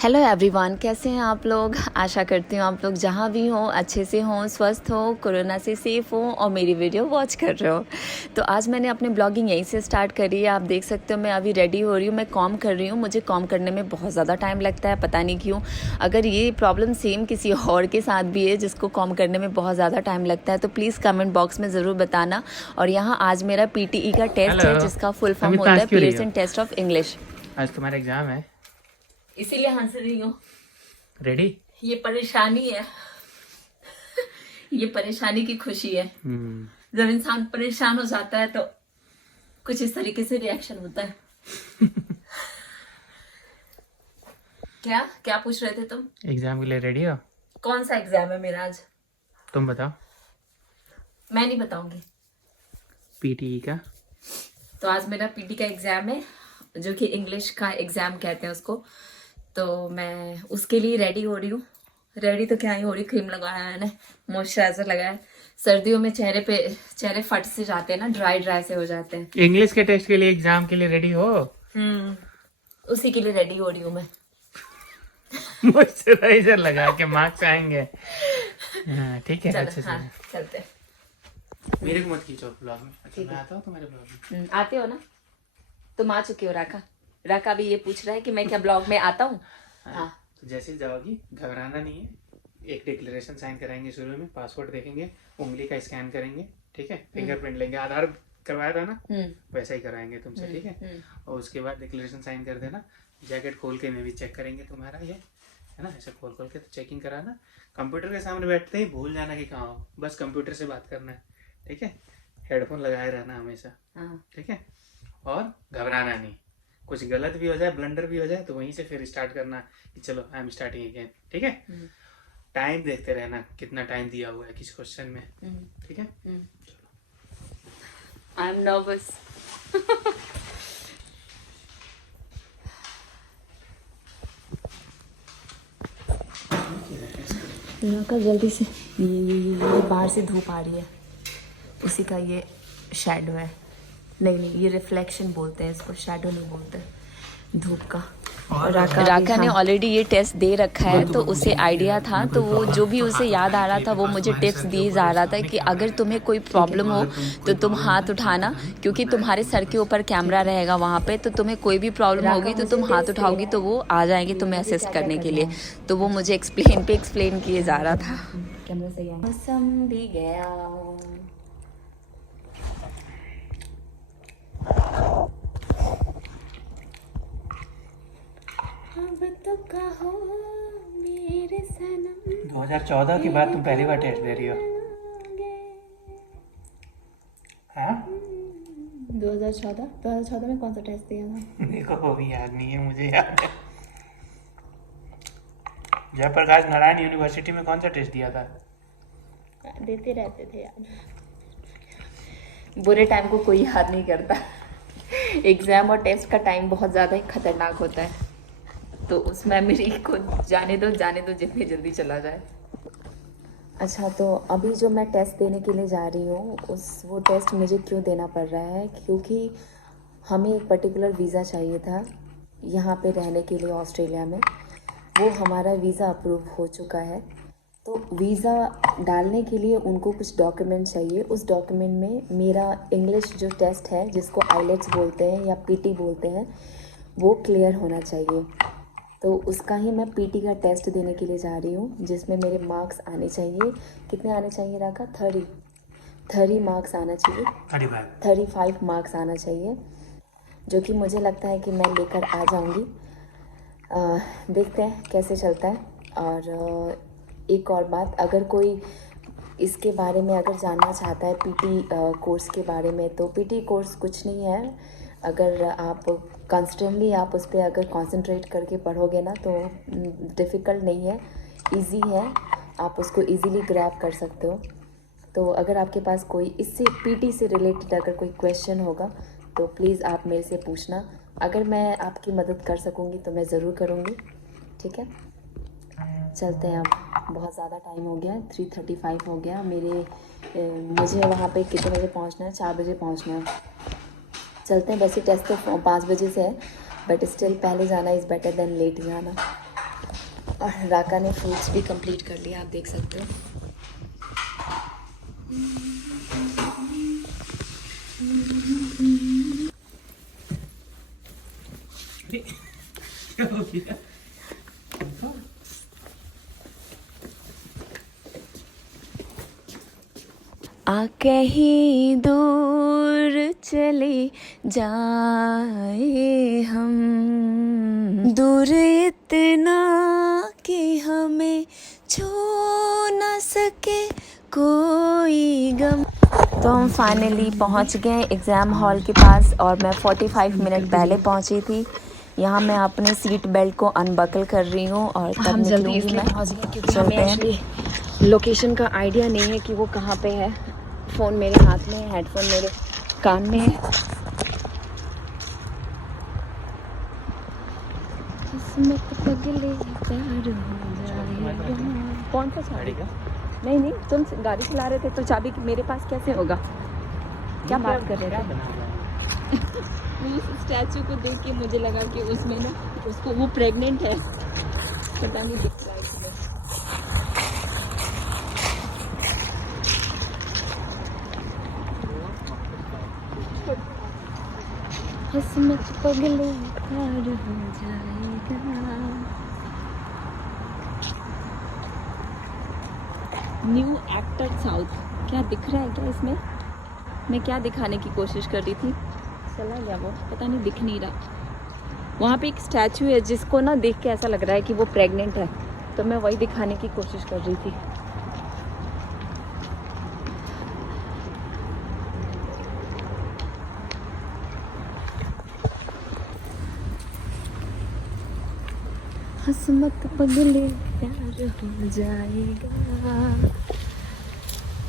Hello everyone, कैसे हैं आप लोग। आशा करती हूँ आप लोग जहाँ भी हों अच्छे से हों, स्वस्थ हों, कोरोना से सेफ़ हों और मेरी वीडियो वॉच कर रहे हो। तो आज मैंने अपनी ब्लॉगिंग यहीं से स्टार्ट करी है। आप देख सकते हो मैं अभी रेडी हो रही हूँ, मैं कॉम कर रही हूँ। मुझे कॉम करने में बहुत ज़्यादा टाइम लगता है, पता नहीं क्यों। अगर ये प्रॉब्लम सेम किसी और के साथ भी है जिसको कॉम करने में बहुत ज़्यादा टाइम लगता है तो प्लीज़ कमेंट बॉक्स में ज़रूर बताना। और यहाँ आज मेरा PTE का टेस्ट है जिसका फुल फॉर्म होता है पियर्सन टेस्ट ऑफ इंग्लिश। आज तुम्हारा एग्जाम है, इसीलिए हंस रही हूँ। रेडी? ये परेशानी है ये परेशानी की खुशी है। जब इंसान परेशान हो जाता है तो कुछ इस तरीके से रिएक्शन होता है। क्या क्या पूछ रहे थे तुम? एग्जाम के लिए रेडी हो? कौन सा एग्जाम है मेरा आज? तुम बताओ। मैं नहीं बताऊंगी। PTE का। तो आज मेरा PT का एग्जाम है जो कि इंग्लिश का एग्जाम कहते हैं उसको। तो मैं उसके लिए रेडी हो रही हूँ। रेडी तो क्या ही हो रही, क्रीम लगाया है मैंने, मॉइस्चराइजर लगाया है। सर्दियों में चेहरे फट से जाते हैं ना, ड्राई से हो जाते हैं। इंग्लिश के टेस्ट के लिए, एग्जाम के लिए रेडी हो? उसी के लिए रेडी हो रही हूँ मैं। मॉइस्चराइजर लगा के मार्क्स आएंगे। हाँ, ठीक है, अच्छे से। हाँ, चलते। मेरे को मत खींचो ब्लॉग में। अच्छा, मैं आता हूँ तुम्हारे ब्लॉग में। आते हो ना? तुम आ चुके हो। राका भी ये पूछ रहा है कि मैं क्या ब्लॉग में आता हूँ। हाँ। तो जैसे ही जाओगी घबराना नहीं है। एक डिक्लेरेशन साइन कराएंगे शुरू में, पासवर्ड देखेंगे, उंगली का स्कैन करेंगे, ठीक है, फिंगरप्रिंट लेंगे, आधार करवाया था ना वैसा ही कराएंगे तुमसे, ठीक है। और उसके बाद डिक्लेरेशन साइन कर देना। जैकेट खोल के मैं भी चेक करेंगे तुम्हारा, ये है ना, ऐसे खोल के तो चेकिंग कराना। कंप्यूटर के सामने बैठते ही भूल जाना कि कहाँ हो, बस कंप्यूटर से बात करना है, ठीक है। हेडफोन लगाए रहना हमेशा, ठीक है। और घबराना नहीं, कुछ गलत भी हो जाए, ब्लंडर भी हो जाए तो वहीं से फिर स्टार्ट करना कि चलो आई एम स्टार्टिंग अगेन, ठीक है। टाइम देखते रहना कितना टाइम दिया हुआ है किस क्वेश्चन में, ठीक है। I am nervous. का जल्दी से ये बाहर से धूप आ रही है, उसी का ये शैडो है। नहीं, ये रिफ्लेक्शन बोलते हैं इसको, शैडो नहीं बोलते धूप का। राका ने ऑलरेडी ये टेस्ट दे रखा है तो उसे आइडिया था, तो वो जो भी उसे याद आ रहा था वो मुझे टिप्स दिए जा रहा था कि अगर तुम्हें कोई प्रॉब्लम हो तो तुम हाथ उठाना, क्योंकि तुम्हारे सर के ऊपर कैमरा रहेगा वहाँ पे, तो तुम्हें कोई भी प्रॉब्लम होगी तो तुम हाथ उठाओगी तो वो आ जाएंगे तुम्हें असिस्ट करने के लिए। तो वो मुझे एक्सप्लेन किए जा रहा था। कैमरा सही है। मौसम भी गया। अब तो कहो मेरे सनम। 2014 के बाद तुम पहली बार टेस्ट दे रही हो? हाँ, 2014 में कौन सा टेस्ट दिया था? देखो वो भी याद नहीं है, मुझे याद है। जयप्रकाश नारायण यूनिवर्सिटी में कौन सा टेस्ट दिया था? देते रहते थे यार, बुरे टाइम को कोई याद नहीं करता। एग्जाम और टेस्ट का टाइम बहुत ज़्यादा ही खतरनाक होता है, तो उस मेमोरी को जाने दो जितनी जल्दी चला जाए। अच्छा, तो अभी जो मैं टेस्ट देने के लिए जा रही हूँ वो टेस्ट मुझे क्यों देना पड़ रहा है, क्योंकि हमें एक पर्टिकुलर वीज़ा चाहिए था यहाँ पे रहने के लिए ऑस्ट्रेलिया में। वो हमारा वीज़ा अप्रूव हो चुका है, तो वीज़ा डालने के लिए उनको कुछ डॉक्यूमेंट चाहिए। उस डॉक्यूमेंट में मेरा इंग्लिश जो टेस्ट है जिसको IELTS बोलते हैं या PT बोलते हैं, वो क्लियर होना चाहिए। तो उसका ही मैं PT का टेस्ट देने के लिए जा रही हूँ, जिसमें मेरे मार्क्स आने चाहिए। कितने आने चाहिए राका? 30 मार्क्स आना चाहिए, 35 मार्क्स आना चाहिए, जो कि मुझे लगता है कि मैं लेकर आ जाऊँगी। देखते हैं कैसे चलता है। और एक और बात, अगर कोई इसके बारे में अगर जानना चाहता है PT कोर्स के बारे में, तो PT कोर्स कुछ नहीं है। अगर आप कॉन्स्टेंटली आप उस पर अगर कंसंट्रेट करके पढ़ोगे ना तो डिफ़िकल्ट नहीं है, इजी है, आप उसको इजीली ग्रैब कर सकते हो। तो अगर आपके पास कोई इससे PT से रिलेटेड अगर कोई क्वेश्चन होगा तो प्लीज़ आप मेरे से पूछना। अगर मैं आपकी मदद कर सकूँगी तो मैं ज़रूर करूँगी, ठीक है। चलते हैं, अब बहुत ज़्यादा टाइम हो गया, 3:35 हो गया। मुझे वहाँ पे कितने बजे पहुँचना है? 4 बजे पहुँचना है। चलते हैं। वैसे टेस्ट तो 5 बजे से है, बट स्टिल पहले जाना इज़ बेटर देन लेट जाना। और राका ने फ्रूट्स भी कंप्लीट कर लिया, आप देख सकते हो। आ कहीं दूर चले जाए हम, दूर इतना कि हमें छू न सके कोई गम। तो हम फाइनली पहुंच गए एग्ज़ाम हॉल के पास और मैं 45 मिनट पहले पहुंची थी। यहाँ मैं अपने सीट बेल्ट को अनबकल कर रही हूँ और तब हम जल्दी निकलूंगी इसलिए मैं। पहुंच गए क्योंकि चलते हमें हैं। एक्चुअली लोकेशन का आइडिया नहीं है कि वो कहाँ पे है। फ़ोन मेरे हाथ में है, हेडफोन मेरे कान में है। किस्मत पगले प्यार हो जाएगा। कौन सा चाबी? नहीं नहीं, तुम गाड़ी चला रहे थे तो चाबी मेरे पास कैसे होगा? क्या बात कर रहे थे? उस स्टैचू को देख के मुझे लगा कि उसमें ना उसको वो प्रेग्नेंट है, पता नहीं दिख रहा है इसमें। किस्मत पगले प्यार हो जाएगा। न्यू एक्टर साउथ, क्या दिख रहा है क्या इसमें? मैं क्या दिखाने की कोशिश कर रही थी, चला गया वो, पता नहीं, दिख नहीं रहा। वहाँ पे एक स्टैचू है जिसको ना देख के ऐसा लग रहा है कि वो प्रेग्नेंट है, तो मैं वही दिखाने की कोशिश कर रही थी। किस्मत पगले प्यार हो जाएगा,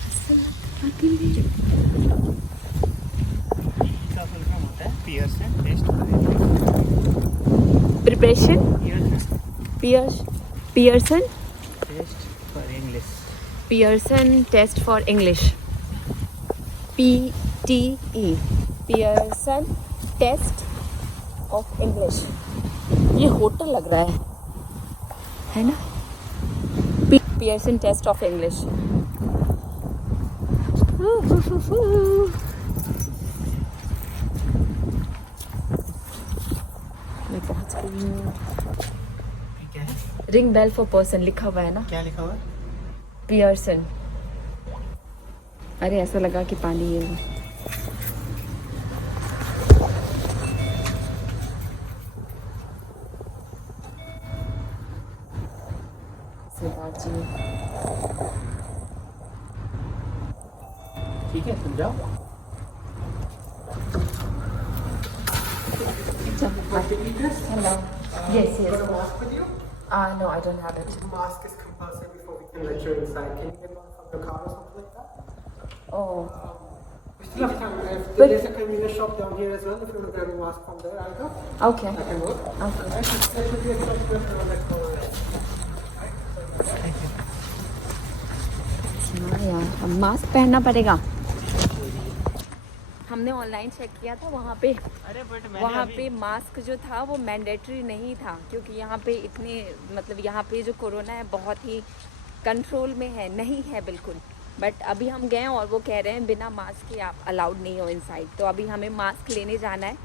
किस्मत पगले। Pearson test preparation Pearson test for English. Pearson test for English, PTE, Pearson test of English. ये होटल लग रहा है ना? Pearson test of English. मैं पहुंच गई हूँ। क्या है? रिंग बेल फॉर पर्सन लिखा हुआ है ना, क्या लिखा हुआ है? पियर्सन। अरे ऐसा लगा कि पानी है। ठीक है, तुम जाओ। Hello. Yes, yes. No, I don't have it. Mask is compulsory before we can let you inside. Can you get one from your car or something like that? Oh, We still have time. If But- there's a convenience shop down here as well, if you want to grab a mask from there, I'll go. okay. I can work. Okay. There should be a shop there around that corner. हाँ यार, अब mask पहनना पड़ेगा। हमने online check किया था, वहाँ पे मास्क जो था वो मैंडेटरी नहीं था, क्योंकि यहाँ पे इतने मतलब यहाँ पे जो कोरोना है बहुत ही कंट्रोल में है, नहीं है बिल्कुल। बट अभी हम गए और वो कह रहे हैं बिना मास्क के आप अलाउड नहीं हो इनसाइड, तो अभी हमें मास्क लेने जाना है।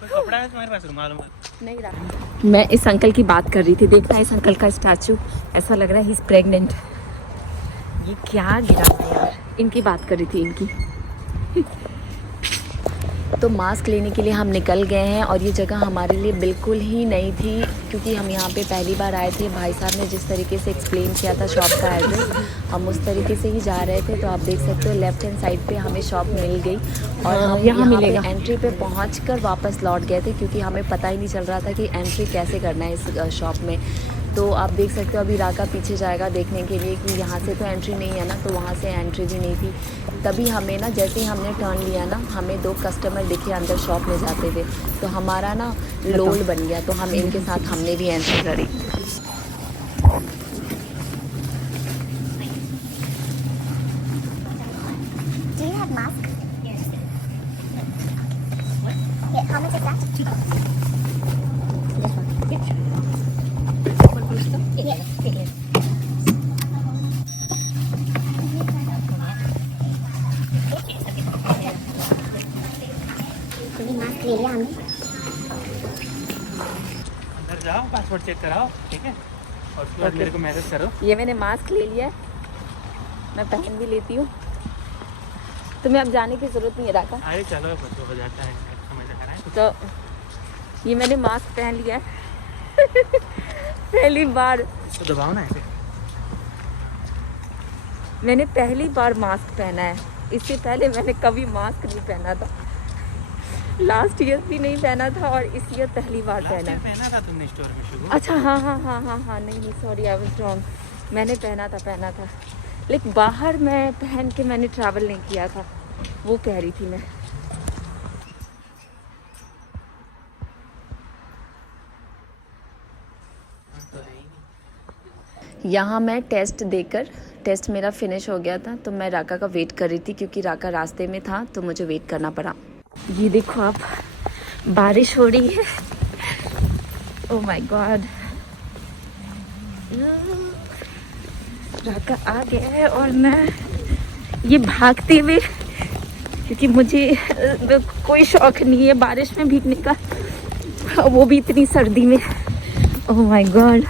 कोई कपड़ा है तुम्हारे पास? रुमाल नहीं रहा। मैं इस अंकल की बात कर रही थी, देखना इस अंकल का स्टैचू, ऐसा लग रहा है ही इज प्रेग्नेंट। ये क्या गिरा है यार, इनकी बात कर रही थी, इनकी। तो मास्क लेने के लिए हम निकल गए हैं और ये जगह हमारे लिए बिल्कुल ही नई थी, क्योंकि हम यहाँ पे पहली बार आए थे। भाई साहब ने जिस तरीके से एक्सप्लेन किया था शॉप का एड्रेस, हम उस तरीके से ही जा रहे थे। तो आप देख सकते हो लेफ्ट हैंड साइड पे हमें शॉप मिल गई और हम यहाँ मिलेगा। पे एंट्री पे पहुँचकर वापस लौट गए थे, क्योंकि हमें पता ही नहीं चल रहा था कि एंट्री कैसे करना है इस शॉप में। तो आप देख सकते हो अभी राका पीछे जाएगा देखने के लिए कि यहाँ से तो एंट्री नहीं है ना, तो वहाँ से एंट्री भी नहीं थी। तभी हमें ना, जैसे ही हमने टर्न लिया ना, हमें 2 कस्टमर दिखे अंदर शॉप में जाते हुए, तो हमारा ना लोल बन गया, तो हम इनके साथ हमने भी एंट्री करी। Do you have mask? Yes. Yeah, how much is that? This one. जाओ, पासपोर्ट चेक कराओ, ठीक है, और उसके बाद मेरे को मैसेज करो। ये मैंने मास्क ले लिया है, मैं पहन भी लेती हूँ। तुम्हें अब जाने की जरूरत नहीं है राका। अरे चलो, बच्चों हो जाता है, समझ आ रहा है। तो ये मैंने मास्क पहन लिया है पहली बार, तो दबाओ ना ऐसे। मैंने पहली बार मास्क पहना है, इससे पहले मैंने कभी मास्क नहीं पहना था। लास्ट ईयर भी नहीं पहना था और इस ईयर पहली बार पहना है। पहना था तुमने स्टोर में शुरू। अच्छा हाँ, नहीं सॉरी, आई वाज रॉन्ग। मैंने पहना था, लेकिन बाहर मैं पहन के मैंने ट्रैवल नहीं किया था, वो कह रही थी मैं। यहाँ मैं टेस्ट मेरा फिनिश हो गया था, तो मैं राका का वेट कर रही थी क्योंकि राका रास्ते में था, तो मुझे वेट करना पड़ा। ये देखो आप, बारिश हो रही है। ओह माय गॉड, राका आ गया है और मैं ये भागते हुए, क्योंकि मुझे कोई शौक नहीं है बारिश में भीगने का, वो भी इतनी सर्दी में। Oh my God,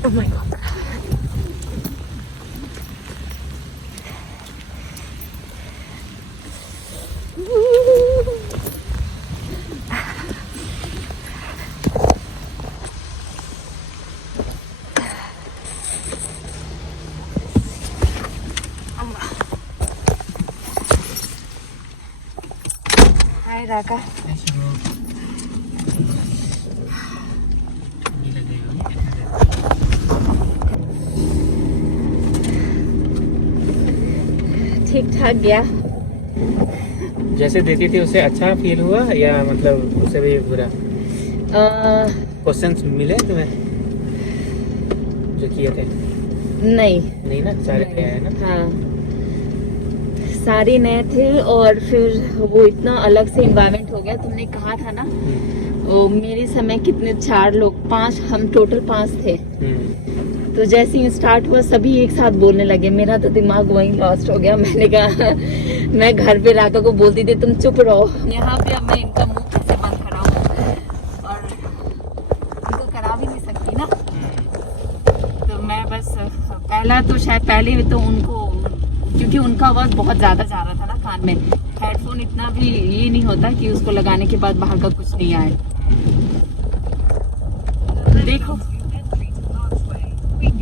oh my god. Hi Raka. ठीक ठाक गया। जैसे देती थी उससे अच्छा फील हुआ या मतलब उससे भी बुरा? क्वेश्चंस मिले तुम्हें जो किए थे? नहीं ना, सारे नए है ना? हाँ, सारे नए थे और फिर वो इतना अलग से इन्वायरमेंट हो गया। तुमने कहा था ना, वो मेरे समय कितने 4 लोग 5, हम टोटल 5 थे। तो जैसे ही स्टार्ट हुआ सभी एक साथ बोलने लगे, मेरा तो दिमाग वहीं लॉस्ट हो गया। मैंने कहा मैं घर पे राका को बोलती थी तुम चुप रहो। यहाँ पे अब मैं इनका मुंह कैसे बंद कराऊं, और उनको करा भी नहीं सकती ना। तो मैं बस पहला तो शायद पहले तो उनको, क्योंकि उनका आवाज बहुत ज्यादा जा रहा था ना कान में, हेडफोन इतना भी ये नहीं होता कि उसको लगाने के बाद बाहर का कुछ नहीं आए। देखो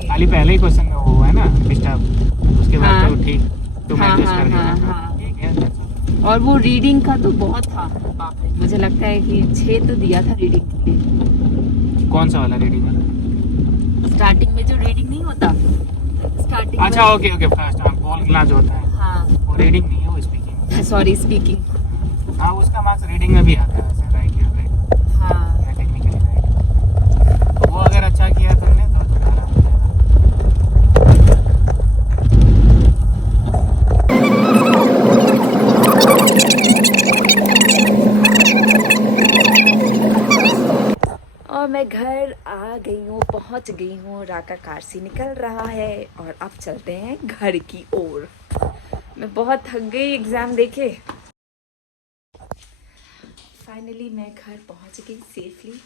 खाली पहले ही क्वेश्चन में वो है ना डिस्टर्ब, उसके बाद हाँ, तो ठीक, तो हाँ, मैनेज हाँ, कर हाँ, देना। हाँ। ठीक है। और वो रीडिंग का तो बहुत था, बाप रे, मुझे लगता है कि 6 तो दिया था रीडिंग के लिए। कौन सा वाला रीडिंग वाला? स्टार्टिंग में जो रीडिंग नहीं होता, स्टार्टिंग अच्छा ओके फर्स्ट बोलना जो होता है, हाँ वो रीडिंग नहीं है, वो स्पीकिंग। Sorry speaking. हाँ, उसका मार्क्स रीडिंग में भी आता है, ऐसे राइट या राइट हाँ या टेक्निकली राइट। तो वो अगर अच्छा किया तुमने तो तुम्हारा हो जाएगा। और मैं घर आ गई हूँ, पहुँच गई हूँ। राका कार से निकल रहा है और अब चलते हैं घर की ओर। मैं बहुत थक गई एग्ज़ाम देके। फाइनली मैं घर पहुँच गई सेफली।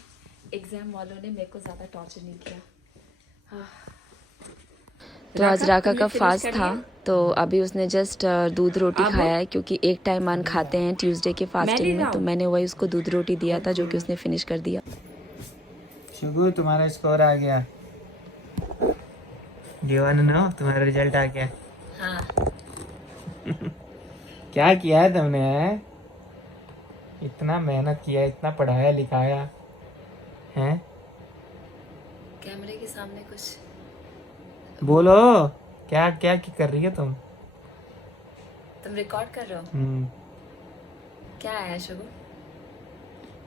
एग्ज़ाम वालों ने मेरे को ज़्यादा टॉर्चर नहीं किया। तो आज राका का फास्ट था, तो अभी उसने जस्ट दूध रोटी खाया है, क्योंकि एक टाइम अन्न खाते हैं ट्यूसडे के फास्टिंग में। तो मैंने वही उसको दूध रोटी दिया था, जो कि उसने फिनिश कर दिया। शुगु, तुम्हारा स्कोर आ गया। Do you wanna know? तुम्हारा रिजल्ट आ गया। हाँ। क्या किया है तुमने? इतना मेहनत किया, इतना पढ़ाया लिखाया हैं? कैमरे के सामने कुछ बोलो, क्या क्या कर रही हो तुम? तुम रिकॉर्ड कर रहे हो? क्या आया शुगु?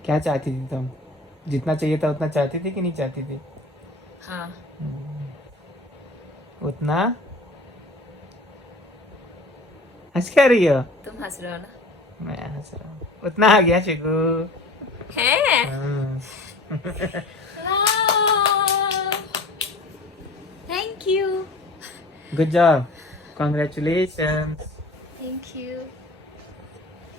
क्या चाहती थी तुम? जितना चाहिए था उतना चाहती थी कि नहीं चाहती थी? हाँ। उतना? हंस क्या रही हो? तुम हंस रहे हो ना? मैं हंस रहा हूँ। उतना आ गया शुगु। है? हाँ। Thank you. Good job. Congratulations. Thank you.